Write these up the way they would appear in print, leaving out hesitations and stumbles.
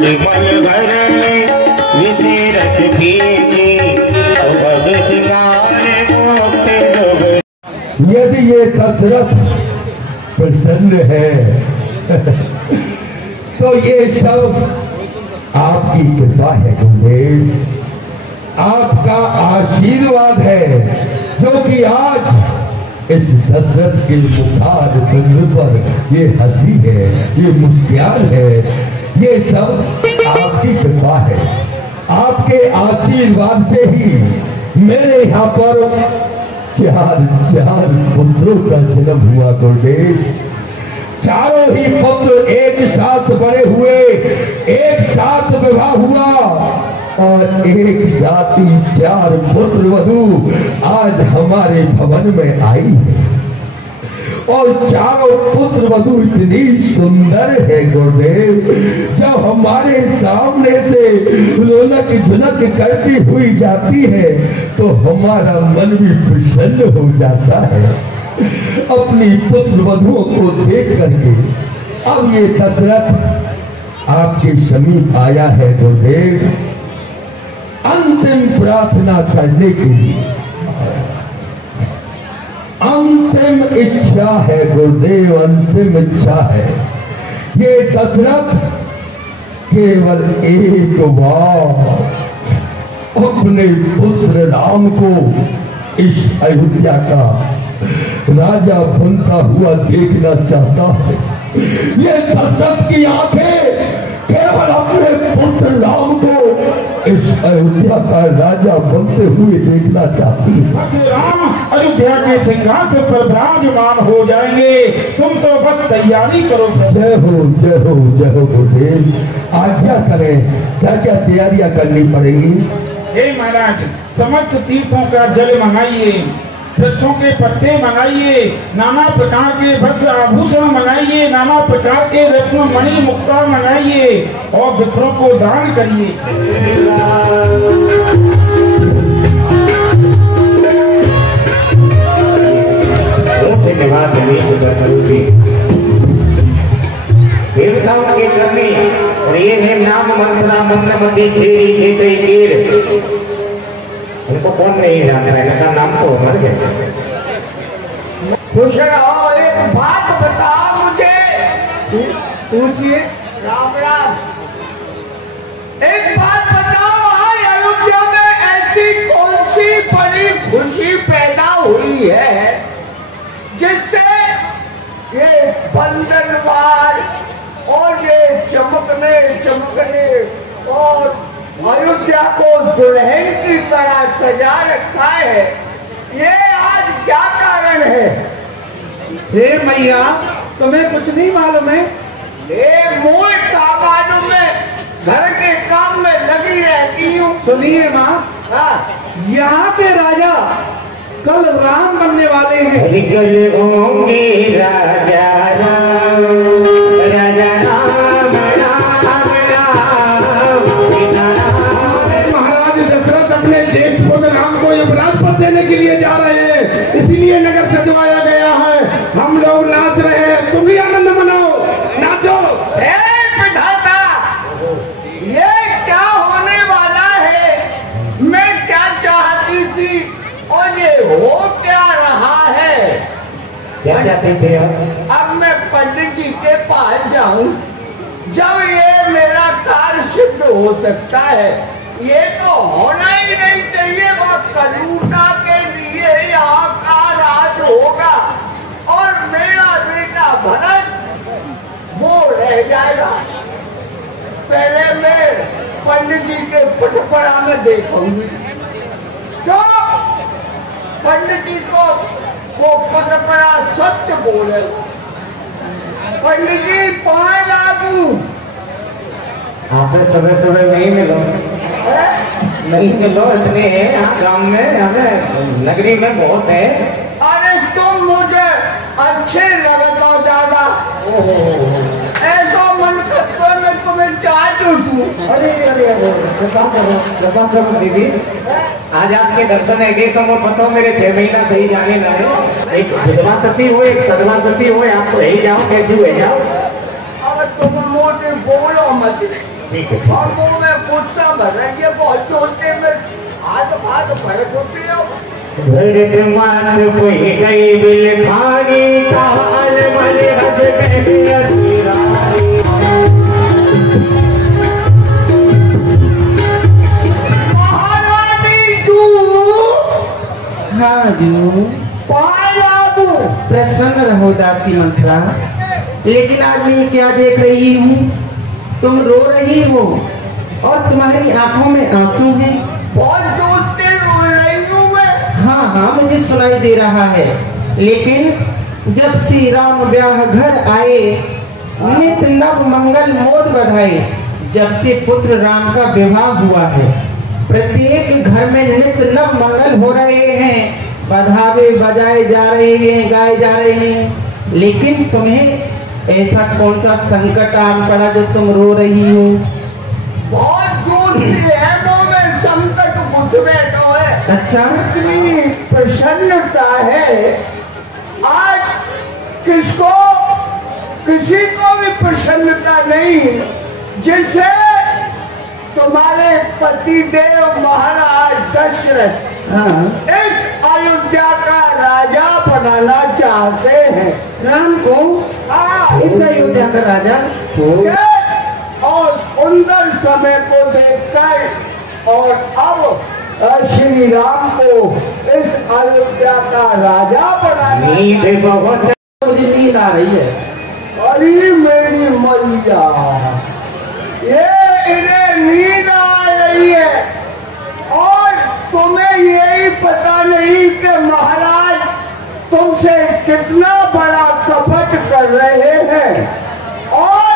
मलमल घर में विशेष पीती भग सिंगार मोक्ष। यदि ये दशरथ प्रसन्न है तो ये सब आपकी कृपा है गुरुदेव, आपका आशीर्वाद है जो कि आज इस दशरथ के मुखार बिंदु पर ये हंसी है, ये मुस्कुराहट है, ये सब आपकी कृपा है। आपके आशीर्वाद से ही मेरे यहाँ पर चार पुत्रों का जन्म हुआ गुरुदेव। चारों ही पुत्र एक साथ बड़े हुए, एक साथ विवाह हुआ और एक जाति 4 पुत्र वधू आज हमारे भवन में आई है। और चारों पुत्र वधू इतनी सुंदर है गुरुदेव, जब हमारे सामने से रोनक झुनक करती हुई जाती है तो हमारा मन भी प्रसन्न हो जाता है अपनी पुत्र वधुओं को देख करके। अब ये दशरथ आपके समीप आया है गुरुदेव अंतिम प्रार्थना करने के लिए, अंतिम इच्छा है गुरुदेव, अंतिम इच्छा है। ये दशरथ केवल एक बार अपने पुत्र राम को इस अयोध्या का राजा बनता हुआ देखना चाहता है। ये दशरथ की आंखें केवल अपने पुत्र राम को इस अयोध्या का राजा बनते हुए देखना चाहती है। राम अयोध्या के सिंहासन पर विराजमान हो जाएंगे, तुम तो बस तैयारी करो। जय हो जय हो जय हो गुरुदेव, आज्ञा करें, क्या क्या तैयारियां करनी पड़ेगी? हे महाराज, समस्त तीर्थों का जल मंगाइए, वृक्षों के पत्ते मंगाइए, नाना प्रकार के वस्त्र आभूषण मंगाइए, नाना प्रकार के रत्न मणि मुक्ता मंगाइए और विप्रों को दान करिए। देवताओं के कर्मी नाम मंत्रा मंत्र मध्य उनको कौन नहीं जानता है, इनका नाम तो मर गया। खुश रहो, एक बात बताओ मुझे। पूछिए। राम राम। एक बात बताओ, आज अयोध्या में ऐसी कौन सी बड़ी खुशी पैदा हुई है जिससे ये बंधनवार और ये चमकने और अयोध्या को दुल्हन की तरह सजा रखा है? ये आज क्या कारण है? हे मैया, तुम्हें कुछ नहीं मालूम है? ये मूल का मालूम है, घर के काम में लगी रहती हूँ। सुनिए माँ, यहाँ पे राजा कल राम बनने वाले हैं। राजा राम, राजा राम राम राम। महाराज दशरथ अपने जेठ पुत्र राम को युवराज पद देने के लिए जा रहे हैं, इसीलिए नगर सजवाया गया है। हम लोग नाच रहे हैं, तुम भी आनंद मनाओ, नाचो। विधाता, ये क्या होने वाला है? मैं क्या चाहती थी और ये हो क्या रहा है? क्या चाहते थे? अब मैं पंडित जी के पास जाऊं, जब ये मेरा कार्य सिद्ध हो सकता है। ये तो होना ही नहीं चाहिए, वो करुणा के लिए यहाँ का राज होगा और मेरा बेटा भरत वो रह जाएगा। पहले मैं पंडित जी के पटपड़ा में देखूंगी, तो पंडित जी को वो पटपड़ा सत्य बोले। पंडित जी पाए लागू। आप सुबह नहीं मिलो, नहीं मिलो, इतने हैं यहाँ गाँव में, हमें नगरी में बहुत है। अरे तुम मुझे अच्छे लगता ज्यादा, ऐसा मन करता मैं तुम्हें चाट उठूं। अरे करो दीदी, आज आपके दर्शन है तो मैं बताओ, मेरे 6 महीना सही जाने लगे। एक विधवा सती हो, एक सदवा सती हो, आप तो यही जाओ, कैसे हुए जाओ। अब तुम मोटे बोलो मत, ठीक है। और मुंह में गुस्सा भर रही है, बहुत चोलते में हाथ फड़क होती है। भरत मात कोई गई बिल खानी ताल मल बज गई असीरानी। महारानी जू, हाँ जू, पायाबू। प्रसन्न रहो दासी मंत्रा। लेकिन आज मैं क्या देख रही हूँ, तुम रो रही हो और तुम्हारी आंखों में आंसू हैं। बहुत जोरते रो रही हूँ मैं। हाँ हाँ मुझे सुनाई दे रहा है। लेकिन जब श्री राम ब्याह घर आए, नित नव मंगल मोद बधाई। जब से पुत्र राम का विवाह हुआ है, प्रत्येक घर में नित नव मंगल हो रहे हैं, बधावे बजाए जा रहे हैं, गाए जा रहे हैं। लेकिन तुम्हें ऐसा कौन सा संकट आन पड़ा जो तुम रो रही हो? बहुत जोरती है वो में संकट बुझ बैठो है। अच्छा, इतनी प्रसन्नता है आज, किसको किसी को भी प्रसन्नता नहीं जिसे तुम्हारे पति देव महाराज दशरथ हाँ, इस अयोध्या का राजा बनाना चाहते हैं। राम को हाँ, इस अयोध्या का राजा और सुंदर समय को देखकर और अब श्री राम को इस अयोध्या का राजा बनाना। नींद बहुत मुझे नींद आ रही है। अरे मेरी मैया, ये इन्हें नींद आ रही है और तुम्हें यही पता नहीं कि महाराज तुमसे कितना बड़ा कपट कर रहे हैं और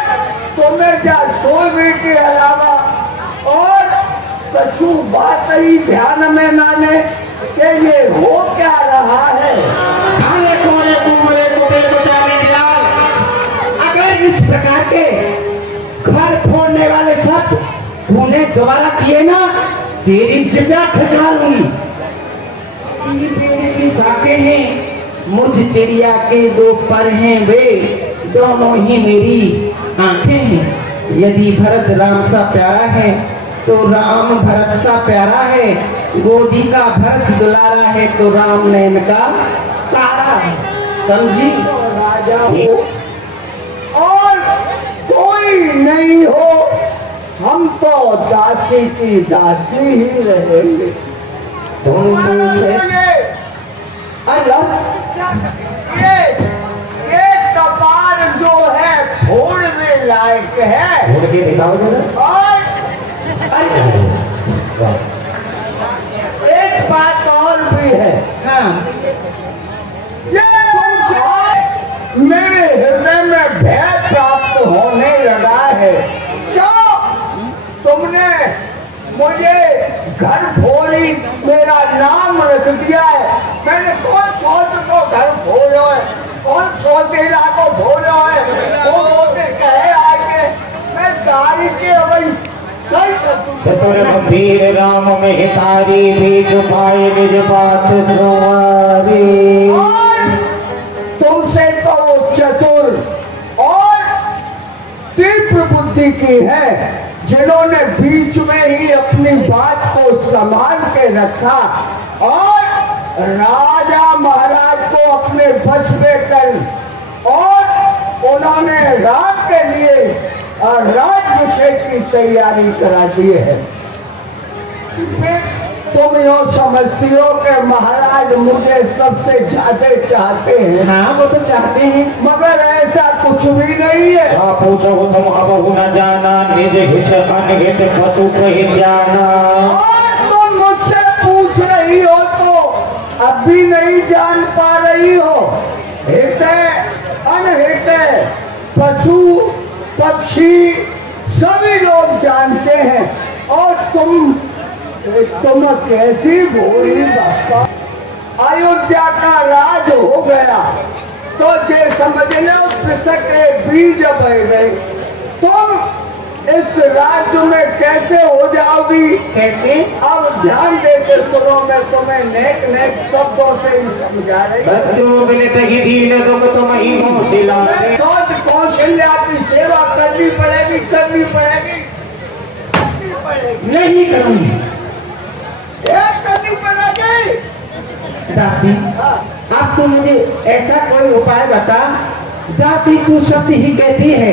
तुम्हें क्या सोने के अलावा और कछु बात ही ध्यान में ना ले कि ये हो क्या रहा है। अगर इस प्रकार के घर फोड़ने वाले सब तूने दोबारा किए ना, तेरी जिम्मेदार खजा लूंगी। पेड़ की शाखें हैं, मुझ चिड़िया के दो पर हैं, वे दोनों ही मेरी आंखें हैं। यदि भरत राम सा प्यारा है तो राम भरत सा प्यारा है, गोदी का भरत दुलारा है तो राम नैन का तारा है। समझी? राजा हो और कोई नहीं हो, हम तो दासी की दासी ही रहेंगे। ये कपार जो है फोड़ने लायक है। छोड़ के दिखाओ जरा। और एक बात और भी है। हाँ, ये मेरे हृदय में भय प्राप्त होने लगा है। क्यों तुमने मुझे घर फोड़ी मेरा नाम रख दिया है? मैंने कौन सोच को घर फोड़ो है, कौन सोचेला को फोड़ो है? वो बोलते कहे आके मैं तारी के अवई सही चतुर गंभीर राम में हितारी, बीज पाए निज बात सुवारी। और तुमसे तो वो चतुर और तीव्र बुद्धि की है जिन्होंने बीच में ही अपनी बात को संभाल के रखा और राजा महाराज को अपने बस में कर और उन्होंने रात के लिए राज्याभिषेक की तैयारी करा दी है। तुम यो समझती हो कि महाराज मुझे सबसे ज्यादा चाहते हैं। हाँ वो तो चाहते हैं, मगर ऐसा कुछ भी नहीं है। पूछो तुम अब न जाना, निज हित अनहित पशु हित जाना। और तुम मुझसे पूछ रही हो तो अब भी नहीं जान पा रही हो। हित अनहित पशु पक्षी सभी लोग जानते हैं और तुम कैसी भोली बापा। अयोध्या का राज हो गया तो जे समझ लो कृषक के बीज बह गए। तुम इस राज्य में कैसे हो जाओगी? कैसे? अब ध्यान देके सुनो, मैं तुम्हें नेक नेक शब्दों से ही समझा रही हूँ। सोच कौशल्या की सेवा करनी पड़ेगी। नहीं करूंगी। एक करनी पड़ेगी। दासी, अब तू मुझे ऐसा कोई उपाय बता। दासी तू सत्य ही कहती है,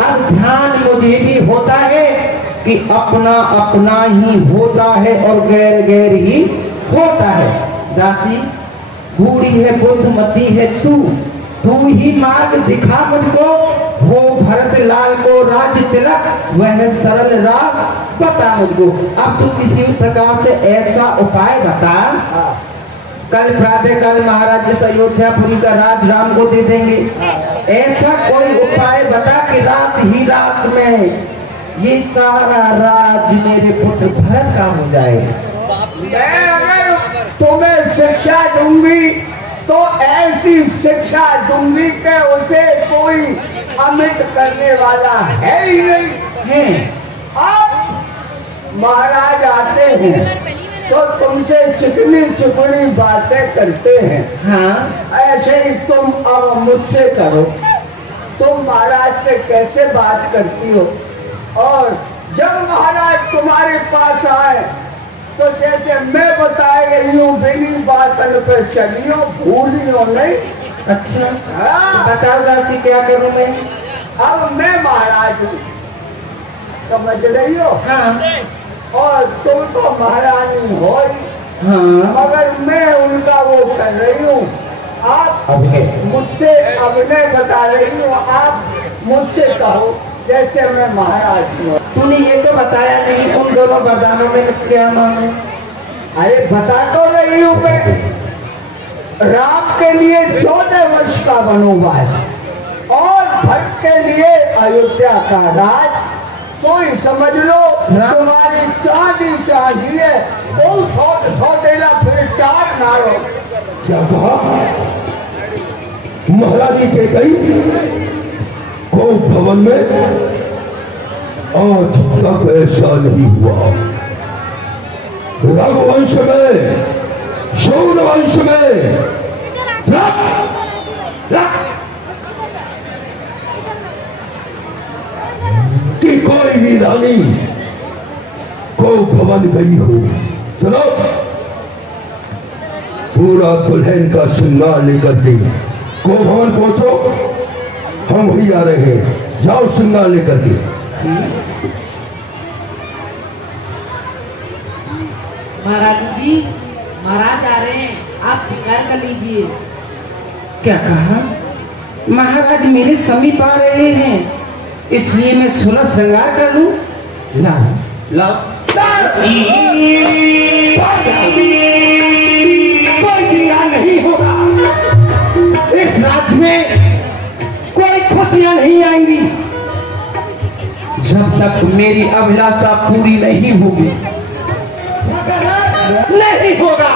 अब ध्यान मुझे भी होता है कि अपना अपना ही होता है और गैर गैर ही होता है। दासी, बूढ़ी है बुद्धिमती है तू ही मार्ग दिखा मुझको। हो भरत लाल को राज तिलक, वह सरल राग बता मुझको। अब तू किसी प्रकार से ऐसा उपाय बता। कल प्रातः काल महाराज जिस अयोध्यापुरी का राज राम को दे देंगे। ऐसा कोई उपाय बता कि रात ही रात में ये सारा राज मेरे पुत्र भरत का हो जाए। मैं अगर तुम्हें शिक्षा दूंगी तो ऐसी शिक्षा दूंगी कि उसे कोई अमिट करने वाला है ही नहीं है। अब महाराज आते हैं तो तुमसे चिकनी चिकनी बातें करते हैं। हाँ, ऐसे ही तुम अब मुझसे करो। तुम महाराज से कैसे बात करती हो, और जब महाराज तुम्हारे पास आए तो जैसे मैं बताए गई हूँ बिनी बातन पे चलियो, भूलियो नहीं। अच्छा, हाँ। बताओ दासी क्या करूं मैं। अब मैं महाराज हूँ, समझ रही हो। हाँ और तुम तो महारानी हो ही, हाँ, मगर मैं उनका वो कर रही हूँ। आप मुझसे अभिनय बता रही हूँ, आप मुझसे कहो जैसे मैं महाराज हूँ। तूने ये तो बताया नहीं उन दोनों वरदानों में क्या मांगे। अरे बता तो रही हूँ मैं, राम के लिए 14 वर्ष का वनवास और भक्त के लिए अयोध्या का राज। कोई समझ लो तुम्हारी चांदी चाहिए, वो सौतेला फिर चार नारो। क्या कहा महारानी के कई को भवन में आज तक ऐसा नहीं हुआ। रघुवंश में, शौरवंश में कि कोई भी रानी को भवन गई हो। सुनो, पूरा दुल्हन का श्रृंगार लेकर के को भवन पहुंचो, हम वही आ रहे हैं। जाओ श्रृंगार लेकर के। महाराज जी, महाराज आ रहे हैं, आप श्रृंगार कर लीजिए। क्या कहा? महाराज मेरे समीप आ रहे हैं, इसलिए मैं 16 श्रृंगार कर लूं। ला ला कोई श्रृंगार नहीं होगा। इस राज्य में कोई खुशियां नहीं आएंगी जब तक मेरी अभिलाषा पूरी नहीं होगी। नहीं होगा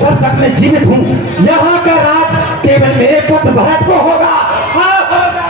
जब तक मैं जीवित हूँ। यहाँ का राज केवल मेरे पुत्र भरत को होगा। हाँ होगा।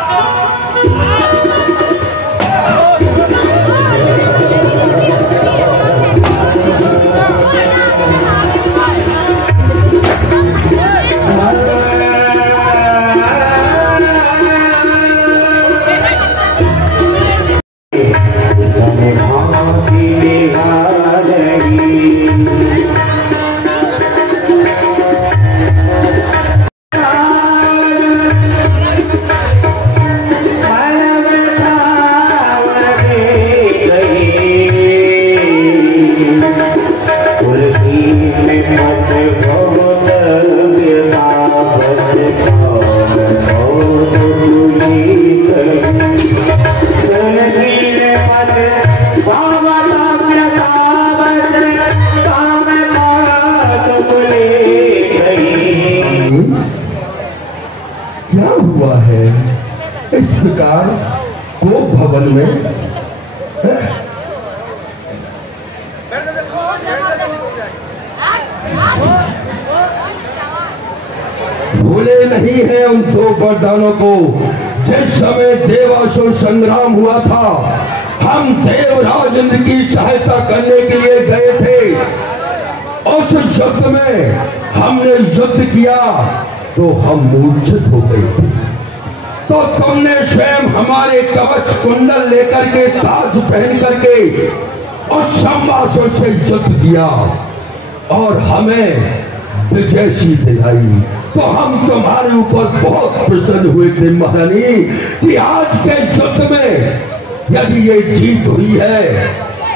क्या हुआ है इस प्रकार को भवन में? भूले नहीं हैं उन 2 वरदानों को। जिस समय देवासुर संग्राम हुआ था, हम देवराज इंद्र की सहायता करने के लिए गए थे। उस युद्ध में हमने युद्ध किया तो हम मूर्छित हो गए थे। तो तुमने स्वयं हमारे कवच कुंडल लेकर के, ताज पहन करके और शम्बाशों से युद्ध किया और हमें विजयशी दिलाई, तो हम तुम्हारे ऊपर बहुत प्रसन्न हुए थे महारानी कि आज के युद्ध में यदि ये जीत हुई है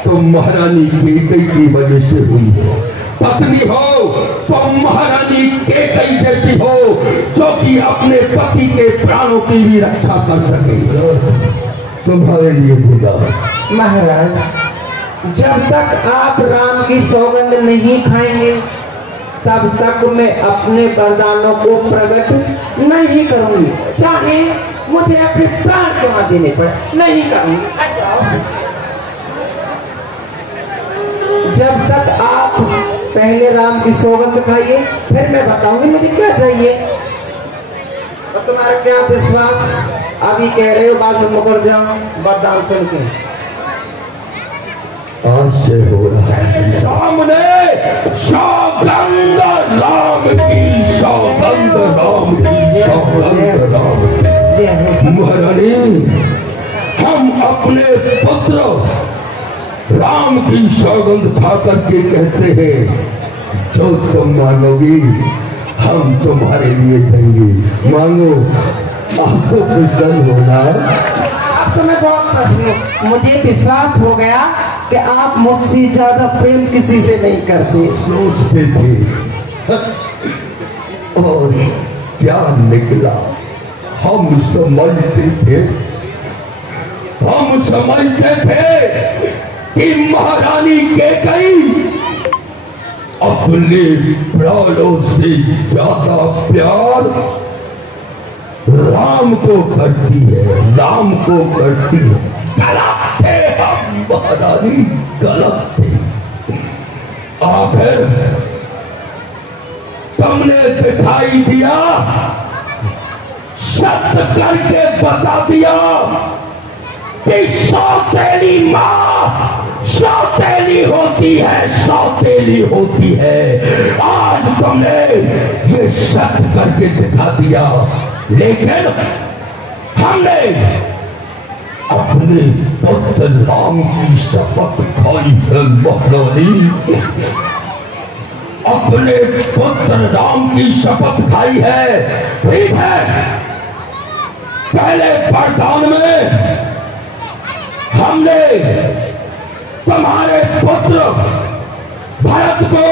तो महारानी कैकेयी की वजह से हुई है। पत्नी हो तो महारानी कैकेयी जैसी हो जो कि अपने पति के प्राणों की भी रक्षा कर सके। तुम्हारे लिए बोला महाराज, जब तक आप राम की सौगंध नहीं खाएंगे तब तक मैं अपने वरदानों को प्रकट नहीं करूंगी, चाहे मुझे अपने प्राण गंवा देने पड़े, नहीं करूंगी। जब तक आप पहले राम की सौगंध खाइए फिर मैं बताऊंगी मुझे क्या चाहिए। और तुम्हारा क्या विश्वास, अभी कह रहे हो बाद में मुकर जाओ वरदान सुन के। आज से हो रहा है सामने सौगंध राम की, सौगंध राम की, सौगंध राम की। महारानी, हम अपने पुत्र राम की सौगंध खा करके कहते हैं जो तुम मांगोगी हम तुम्हारे लिए देंगे। मांगो, आपको प्रसन्न होना। अब तो मैं बहुत प्रश्न, मुझे विश्वास हो गया कि आप मुझसे ज्यादा प्रेम किसी से नहीं करते। सोचते थे और क्या निकला, हम समझते थे कि महारानी कैकेयी अपने प्राणों से ज्यादा प्यार राम को करती है, राम को करती है। गलत थे हम महारानी, गलत थे। आखिर तुमने दिखाई दिया, सत्य करके बता दिया कि सौतेली माँ सौतेली होती है, सौतेली होती है। आज तुमने ये सत्य करके दिखा दिया, लेकिन हमने अपने पुत्र राम की शपथ खाई है महारानी, अपने पुत्र राम की शपथ खाई है। ठीक है, पहले वरदान में हमने तुम्हारे पुत्र भरत को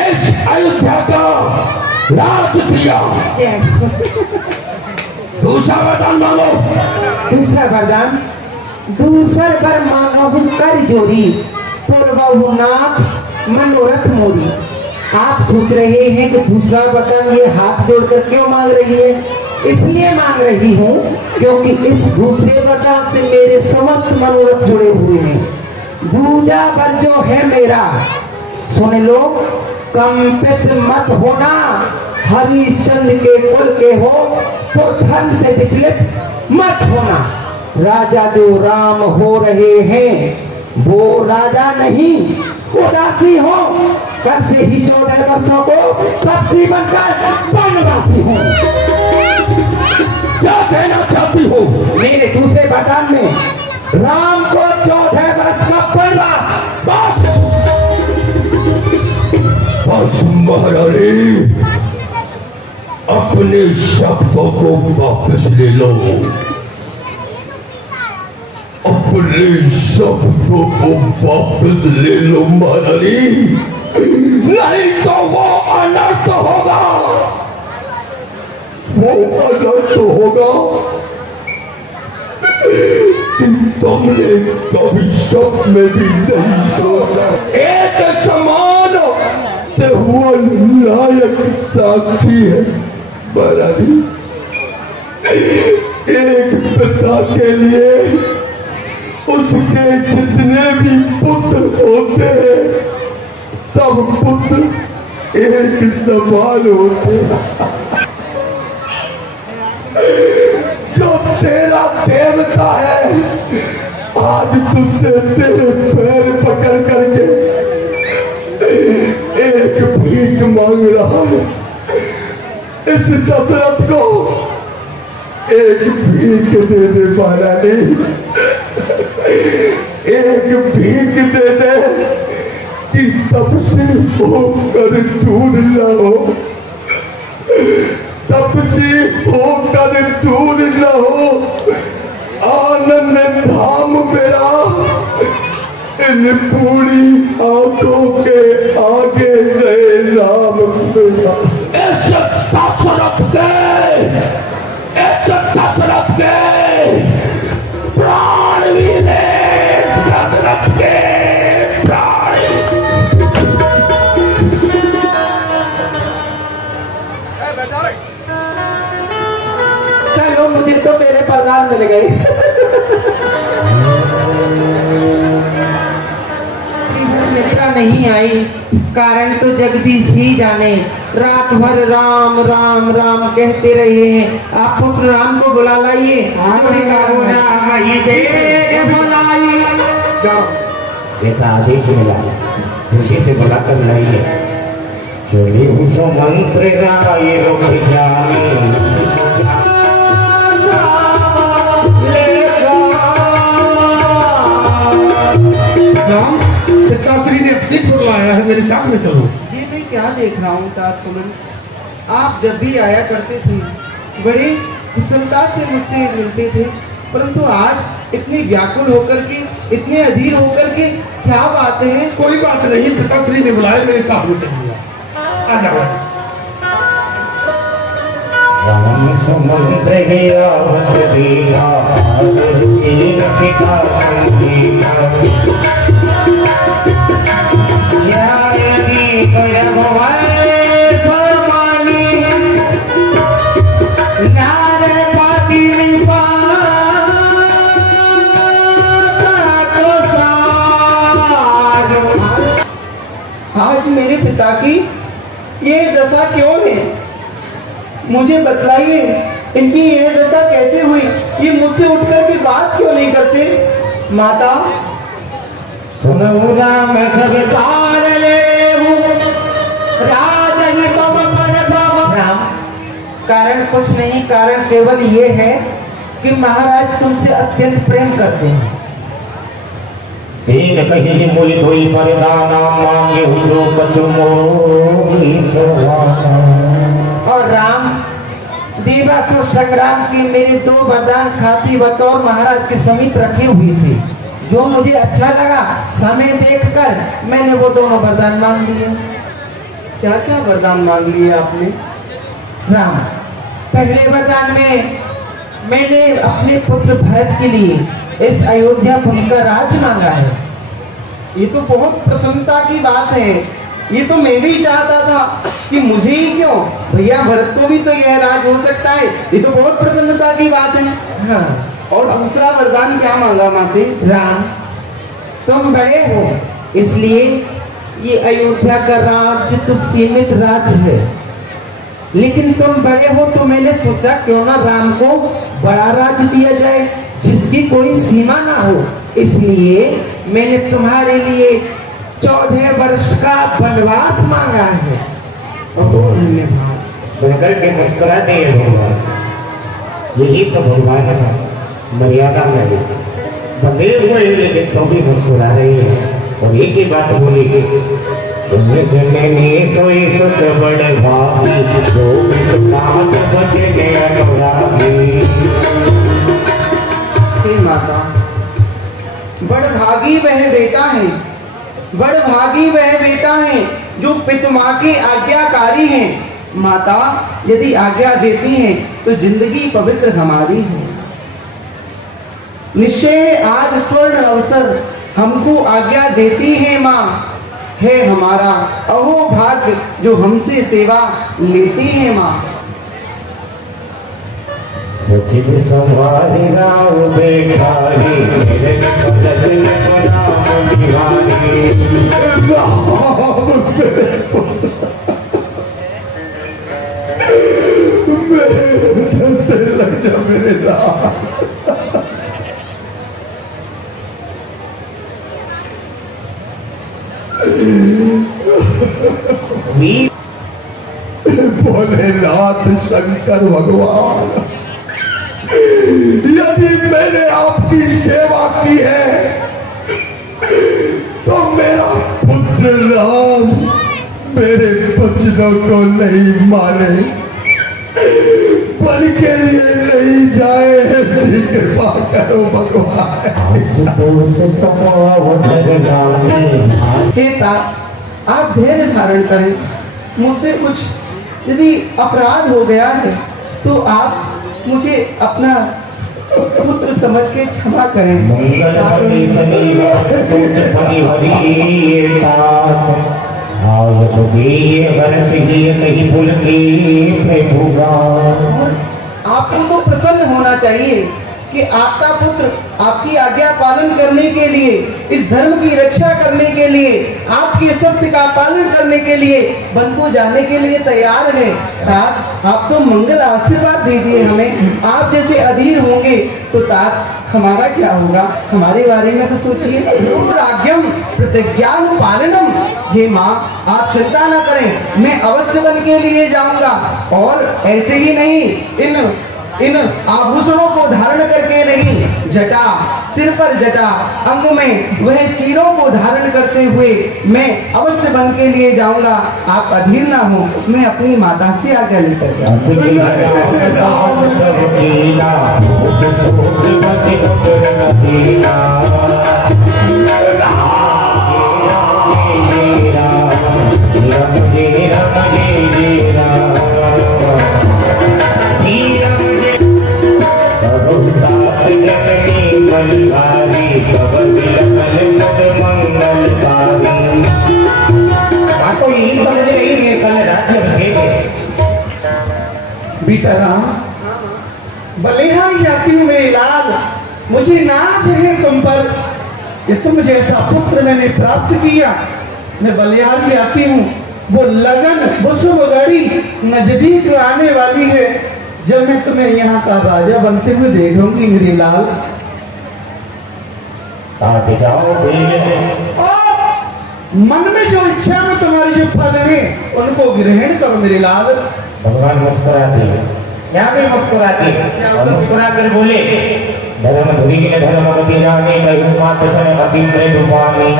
इस अयोध्या का राज दिया। दूसरा वरदान मांगो। दूसरा वरदान, दूसर बर मांगहु कर जोरी, पूर्वहु नाथ मनोरथ मोरी। आप सोच रहे हैं कि दूसरा वरदान ये हाथ जोड़कर क्यों मांग रही है? इसलिए मांग रही हूँ क्योंकि इस दूसरे वरदान से मेरे समस्त मनोरथ जुड़े हुए हैं। दूजा वर जो है मेरा, सुन लो, कंपित मत होना। हरिश्चंद्र के कुल के हो तो धन से विचलित मत होना। राजा जो राम हो रहे हैं वो राजा नहीं, उदासी हो। कल से ही 14 वर्षों को कपसी बनकर वनवासी हूँ। क्या कहना चाहती हो? मेरे दूसरे वरदान में राम को 14 वर्ष का वनवास। बस महारानी, अपने शब्दों को वापस ले लो, अपने शब्दों को वापस ले लो महारानी, नहीं तो वो अनर्थ होगा, वो अनर्थ होगा कि तुमने कभी स्वप्न में भी नहीं सोचा। एक समान नायक साक्षी है महारानी। एक पिता के लिए उसके जितने भी पुत्र होते हैं सब पुत्र एक समान होते हैं। जो तेरा देवता है आज तुझसे तेरे पैर पकड़ करके एक भीख मांग रहा है। इस दशरथ को एक भीख दे दे महारानी, एक भीख दे दे कि तब से होकर दूर न हो, तब से होकर दूर न हो आनंद धाम मेरा इन पूरी आंखों के आगे गए राम मेरा। ऐसे दशरथ के प्राण भी ले, दशरथ के प्राण। चलो मुझे तो मेरे प्रधान मिल गए। नहीं आई, कारण तो जगदीश ही जाने। रात भर राम राम राम कहते रहे हैं। आप पुत्र राम को बुला लाइए। ऐसा आदेश मिला, तुझे से बुलाकर लाइए। चोरी उस मंत्र राय रोक जाने। पिताश्री ने अपसी को लाया है, मेरे साथ में चलो। ये मैं क्या देख रहा हूँ तात सुमन, आप जब भी आया करते थे बड़े कुशलता से मुझसे मिलते थे, परंतु आज इतने व्याकुल होकर के, इतने अधीर होकर के क्या बातें हैं? कोई बात नहीं, पिताश्री ने बुलाया, मेरे साथ में चलिए। आ जाओ। राम सुमंत्र गया बदलेगा, तीन पिता आज मेरे पिता की ये दशा क्यों है? मुझे बतलाइए, इनकी ये दशा कैसे हुई? ये मुझसे उठकर के बात क्यों नहीं करते? माता सुनो राम सब तार ले राजन तुम पर राम, कारण कुछ नहीं, कारण केवल ये है कि महाराज तुमसे अत्यंत प्रेम करते हैं। तीन कही मूल धोई पर दाना मांगे हुजो कचुमो। और राम, देवासुर संग्राम के मेरे 2 वरदान खाती बतौर महाराज के समीप रखे हुए थे। जो मुझे अच्छा लगा, समय देखकर मैंने वो दोनों वरदान मांग लिए। क्या क्या वरदान मांग लिए आपने? राम, पहले वरदान में मैंने अपने पुत्र भरत के लिए इस अयोध्यापुरी का राज मांगा है। ये तो बहुत प्रसन्नता की बात है। ये तो मैं भी चाहता था कि मुझे ही क्यों, भैया भरत को भी तो यह राज हो सकता है। ये तो बहुत प्रसन्नता की बात है। हाँ, और दूसरा वरदान क्या मांगा माते? राम, तुम बड़े हो, इसलिए ये अयोध्या का राज्य तो सीमित राज्य है, लेकिन तुम बड़े हो तो मैंने सोचा क्यों ना राम को बड़ा राज्य दिया जाए जिसकी कोई सीमा ना हो। इसलिए मैंने तुम्हारे लिए 14 वर्ष का वनवास मांगा है। सुनकर के मुस्कुरा दे होगा, यही तो भगवान है। मर्यादा में बंधे हुए लेकिन तो भी मुस्कुरा रही है। और एक ही बात बोली कि सुन जननी सोई सुत बड़ भागी, जो बिकतात बचने अनुरागी। माता, बड़ भागी वह बेटा है, बड़ भागी वह बेटा है जो पिता के आज्ञाकारी हैं। माता, यदि आज्ञा देती हैं तो जिंदगी पवित्र हमारी है। निश्चय आज स्वर्ण अवसर हमको आज्ञा देती है माँ, है हमारा अहो भाग्य जो हमसे सेवा लेती है माँ। सचिव संवारी राव बेखारी, मेरे पलक में नाम बिहारी। मेरे से लग जा मेरे राम। भोलेनाथ शंकर भगवान, यदि मैंने आपकी सेवा की है राम मेरे बचनों को नहीं माने, पल के लिए नहीं जाए, ऐसी कृपा करो भगवान। हे तात, आप धैर्य धारण करें। मुझसे कुछ यदि अपराध हो गया है तो आप मुझे अपना पुत्र समझ के क्षमा करें। मंगल सती सनी सोच परी हरि तात आव सुखी बरस ही कहीं पुल की प्रभुगा। आपको तो प्रसन्न होना चाहिए कि आपका पुत्र आपकी आज्ञा पालन करने के लिए, इस धर्म की रक्षा करने के लिए, आपके सत्य का पालन करने के लिए वन को जाने के लिए तैयार है। तात, आप तो मंगल आशीर्वाद दीजिए हमें। आप जैसे अधीर होंगे तो तात हमारा क्या होगा? हमारे बारे में तो सोचिए। आज्ञम प्रतिज्ञान पालनम। हे माँ, आप चिंता न करें, मैं अवश्य वन के लिए जाऊंगा। और ऐसे ही नहीं, इन आभूषणों को धारण करके नहीं, जटा, सिर पर जटा, अंग में वह चीरों को धारण करते हुए मैं अवश्य बन के लिए जाऊंगा। आप अधीर ना हो, मैं अपनी माता से आज्ञा लेकर आपको यही समझ रही है कल राज्य अभिषेक है। बेटा राम, बलिहार जाती हूँ मेरे लाल, मुझे नाच है तुम पर। ये तुम जैसा पुत्र मैंने प्राप्त किया। मैं बलिहार जाती हूँ, वो लगन बुसुबगड़ी नजदीक आने वाली है, जब मैं तुम्हें यहाँ का राजा बनते हुए देखूंगी मेरे लाल। जाओ मन में जो इच्छा में तुम्हारी जो फल है उनको ग्रहण करो मेरे लाल। भगवान मुस्कुराते हैं, यहाँ भी मुस्कुराते हैं और मुस्कुरा कर बोले, धर्म धुरी ने धर्म गति जाने कहूँ मात सन अति मृदुपानी।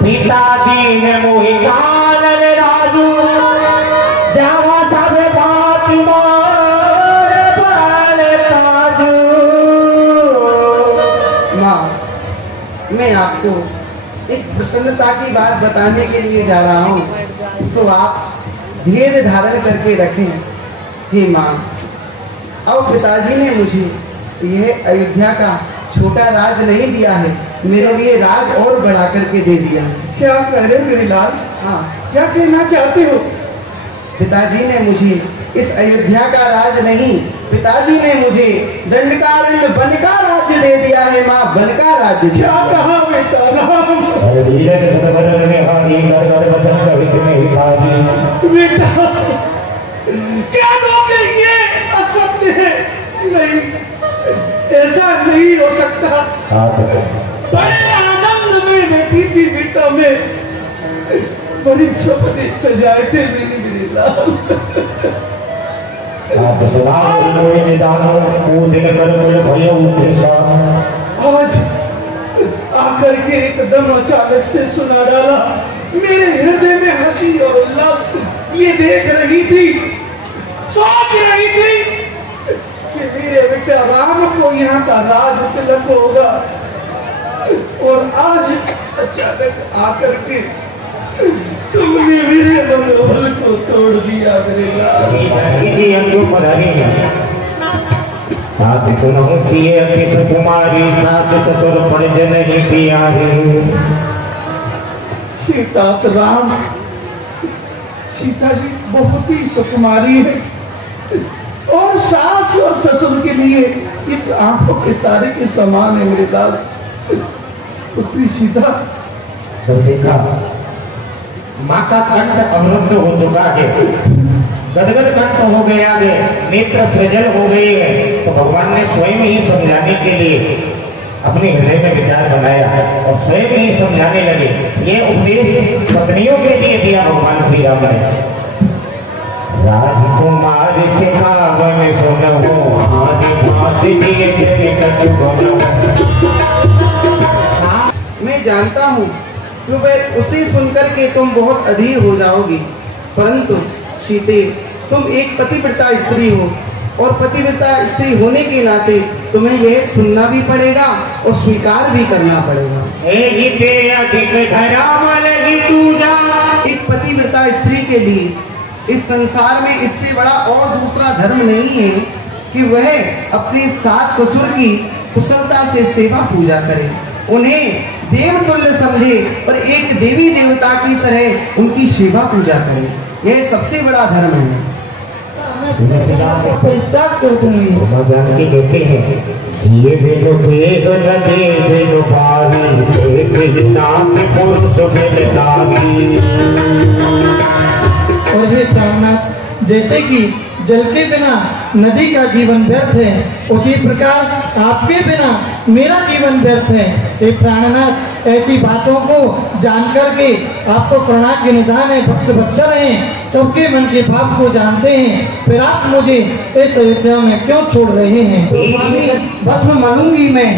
पिताजी ने मोहि कानन राजू जावा सब बाती मोर बाल ताजू। माँ, मैं आपको एक प्रसन्नता की बात बताने के लिए जा रहा हूँ, सो आप धैर्य धारण करके रखें। हे माँ, अब पिताजी ने मुझे यह अयोध्या का छोटा राज नहीं दिया है, मेरे लिए राज और बढ़ा करके दे दिया है। क्या कह रहे हो मेरे लाल? हाँ, क्या कहना चाहते हो? पिताजी ने मुझे इस अयोध्या का राज नहीं, पिताजी ने मुझे दंडकारण्य वन का राज्य दे दिया है। माँ, वन का राज्य। क्या कहा बेटा राम? बेटा, क्या दोगे? ये असत्य है। नहीं, ऐसा नहीं हो सकता। बड़े आनंद में बैठी थी बेटा, में बड़ी सपने सजाए थे मेरे लाल। आज आकर के एकदम अचानक से सुना डाला, मेरे हृदय में हंसी और उल्लास। ये देख रही थी, सोच रही थी कि मेरे बेटा राम को यहाँ का राज तिलक होगा, और आज अचानक आकर के तुमने मेरे मनोबल को तोड़ दिया मेरे लाल। सुनो सिए किस कुमारी सास ससुर परिजन ही प्यारे। सीता राम, सीता जी बहुत ही सुकुमारी है, और सास और ससुर के लिए इस आंखों के तारे के समान है मेरे लाल। पुत्री सीता, देखा माँ का कंठ अवरुद्ध हो चुका है, गदगद कंठ हो गया है, नेत्र सजल हो गई है, तो भगवान ने स्वयं ही समझाने के लिए अपने हृदय में विचार बनाया और स्वयं ही समझाने लगे। ये उपदेश पत्नियों के लिए दिया भगवान श्री राम ने। राजकुमार सिखावन सुनो आदि बात दिए तेरे कछु गुण। मैं जानता हूँ तो वह उसे सुनकर के तुम बहुत अधीर हो जाओगी। परंतु सीते, तुम एक पतिव्रता स्त्री हो और पतिव्रता स्त्री होने के नाते तुम्हें यह सुनना भी पड़ेगा और स्वीकार भी करना पड़ेगा। एक पतिव्रता स्त्री के लिए इस संसार में इससे बड़ा और दूसरा धर्म नहीं है कि वह अपने सास ससुर की कुशलता से सेवा पूजा करे, उन्हें देवतुल्य समझे और एक देवी देवता की तरह उनकी सेवा पूजा करे। यह सबसे बड़ा धर्म है। जानकी कहते हैं, जिए बिनु देह न दे बिनु पारी, ऐसे नाम पुरुष बिन नारी। और हे प्राणनाथ, जैसे कि जल के बिना नदी का जीवन व्यर्थ है, उसी प्रकार आपके बिना मेरा जीवन व्यर्थ है। हे प्राणनाथ, ऐसी बातों को जानकर के आप तो करुणा के निधान है, भक्त वत्सल हैं, सबके मन के भाव को जानते हैं, फिर आप मुझे इस अयोध्या में क्यों छोड़ रहे हैं? स्वामी, भस्म मानूंगी मैं।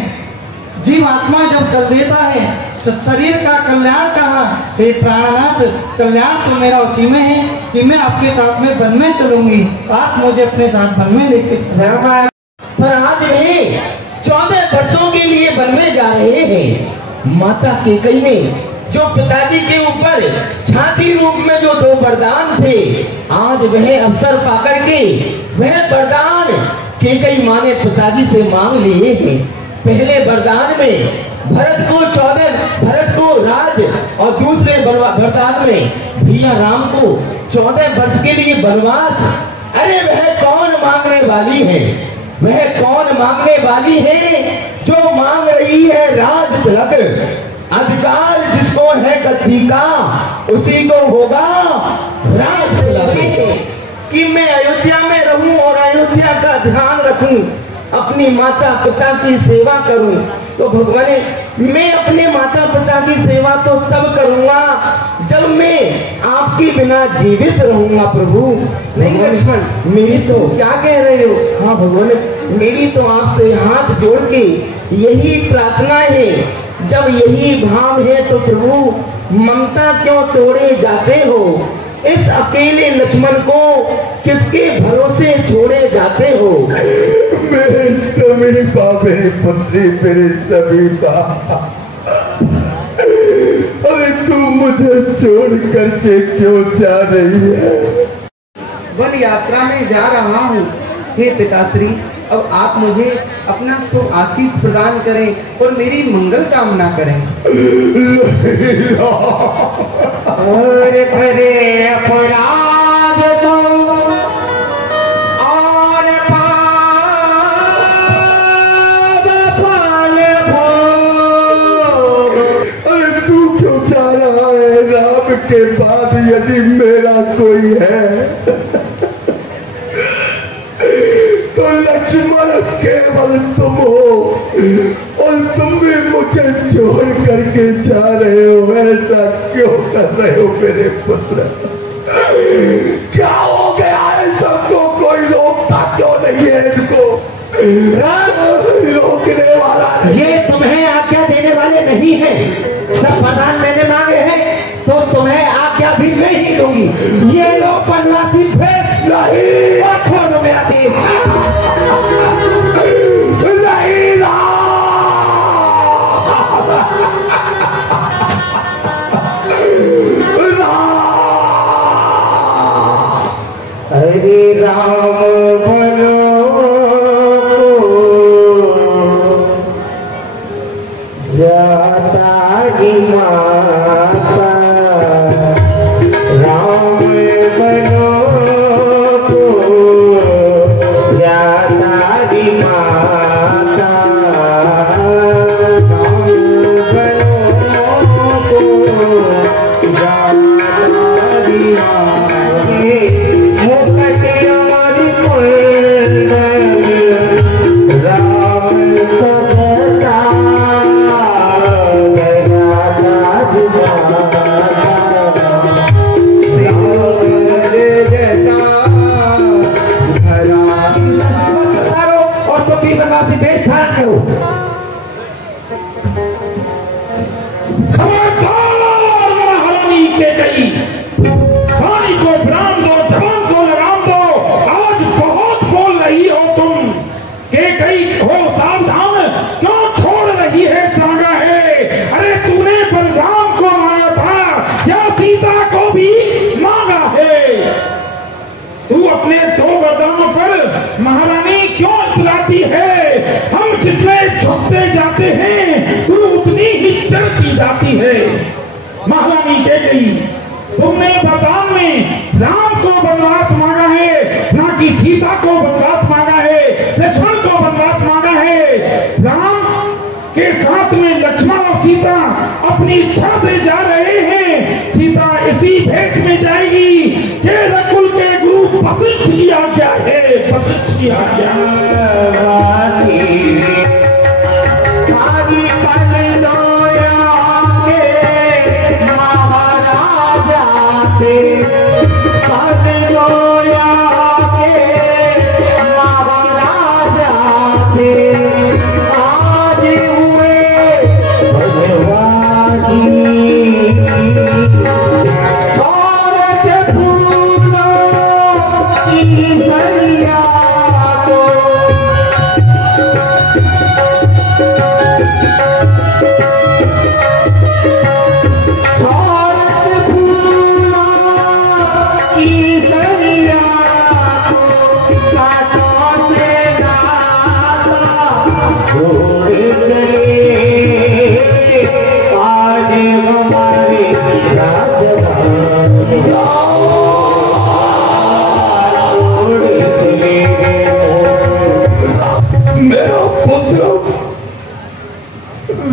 जीव आत्मा जब चल देता है, शरीर का कल्याण कहा। हे प्राणनाथ, कल्याण तो मेरा उसी में है कि मैं आपके साथ में वन में चलूंगी, आप मुझे अपने साथ वन में लेके चलें। पर आज वे 14 वर्षों के लिए वन में जा रहे हैं। माता कैकेयी ने जो पिताजी के ऊपर छाती रूप में जो 2 वरदान थे, आज वह अवसर पाकर के वह वरदान कैकेयी माँ ने पिताजी से मांग लिए हैं। पहले वरदान में भरत को राज और दूसरे वरदान में भैया राम को 14 वर्ष के लिए वनवास। अरे वह कौन मांगने वाली है? वह कौन मांगने वाली है जो मांग रही है राज तिलक, अधिकार जिसको है गद्दी का उसी को होगा राज तिलक। कि मैं अयोध्या में रहूं और अयोध्या का ध्यान रखूं, अपनी माता पिता की सेवा करूं। तो भगवान, मैं अपने माता पिता की सेवा तो तब करूंगा जब मैं आपके बिना जीवित रहूंगा प्रभु। नहीं लक्ष्मण, मेरी तो क्या कह रहे हो? हाँ भगवान, मेरी तो आपसे हाथ जोड़ के यही प्रार्थना है। जब यही भाव है तो प्रभु ममता क्यों तोड़े जाते हो? इस अकेले लक्ष्मण को किसके भरोसे छोड़े जाते हो? मेरे समीपा, मेरी पुत्री, मेरे समीपा, अरे तू मुझे छोड़ करके क्यों जा रही है? वन यात्रा में जा रहा हूँ। हे पिताश्री, अब आप मुझे अपना शुभ आशीष प्रदान करें और मेरी मंगल कामना करें। और करे अपराध को और पाल भोग। अरे तू क्यों जा रहा है? राम के बाद यदि मेरा कोई है तो लक्ष्मण केवल तुम हो, और तुम भी मुझे छोड़ करके जा रहे हो। ऐसा क्यों कर रहे हो मेरे पुत्र? क्या हो गया है सबको? कोई रोकता क्यों नहीं है इनको? रोकने वाला ये तुम्हें आज्ञा देने वाले नहीं है। जब वरदान मैंने मांगे हैं तो तुम्हें आज्ञा भी मैं ही दूंगी। ये लो वनवासी भेष, नहीं छोड़ो मेरा देश। नहीं हरे राम बनो जाता ही माता, राम बनो जाता ही माता, राम बनो जाता ही खबरदार! जाते हैं तो उतनी ही चढ़ती जाती है। महारानी कह गई, तुमने वरदान में राम को वनवास मांगा है, ना कि सीता को वनवास मांगा है, लक्ष्मण को वनवास मांगा है। राम के साथ में लक्ष्मण और सीता अपनी इच्छा से जा रहे हैं। सीता इसी भेष में जाएगी जे रकुल के गुरु वशिष्ठ की आज्ञा है, वशिष्ठ की आज्ञा।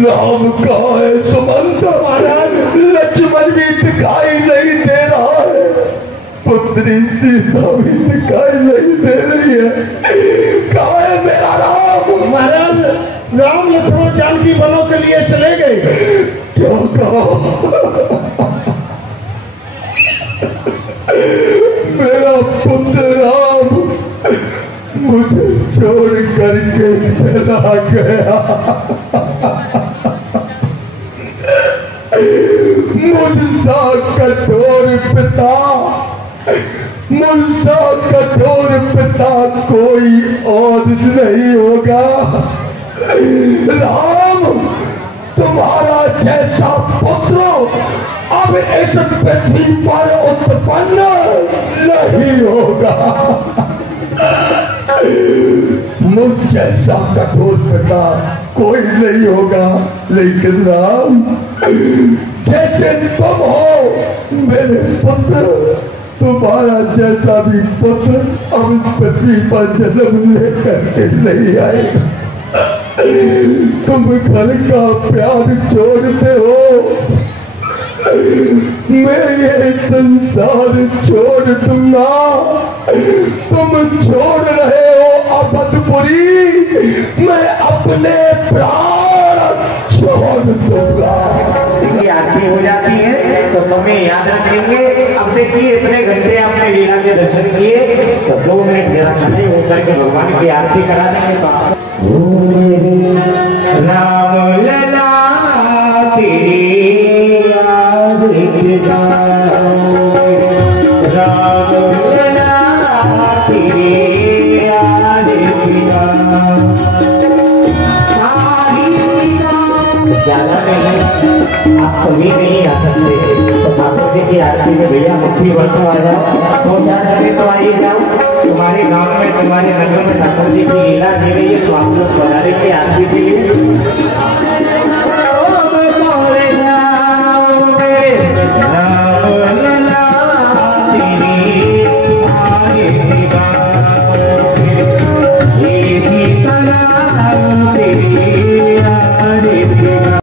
राम कहाँ है सुमंत? महाराज लक्ष्मण भी दिखाई नहीं दे रहा है, पुत्री सीता भी दिखाई नहीं दे रही है। कहाँ है मेरा राम? महाराज राम लक्ष्मण जानकी वनों के लिए चले गए। क्या कहा? मेरा पुत्र राम मुझे छोड़ करके चला गया। मुझसा कठोर पिता, मुझसा कठोर पिता कोई और नहीं होगा। राम तुम्हारा जैसा पुत्र अब इस पृथ्वी पर उत्पन्न नहीं होगा। मुझ जैसा कठोर पिता कोई नहीं होगा, लेकिन राम जैसे तुम हो मेरे पुत्र, तुम्हारा जैसा भी पुत्र अब इस पृथ्वी पर जन्म लेकर के नहीं आएगा। तुम घर का प्यार छोड़ते हो, मैं ये संसार छोड़ दूंगा। तुम छोड़ रहे हो अवधपुरी, मैं अपने प्राण छोड़ दूंगा। आरती हो जाती है तो समय याद रखेंगे। अब देखिए इतने घंटे आपने लीला के दर्शन किए तो 2 मिनट जरा खड़े होकर के भगवान की आरती करा देंगे। तो राम लला तेरी याद राम लला तेरी याद ज्यादा नहीं, आप सभी नहीं आ सकते तो ठाकुर जी की आरती में भैया मुट्ठी बरसों आ जाओ, 2-4 जगह तो आइए जाओ। तुम्हारे गांव में तुम्हारे नगर में ठाकुर जी की लीला दे रही है तो आप लोग पधारे की आरती के लिए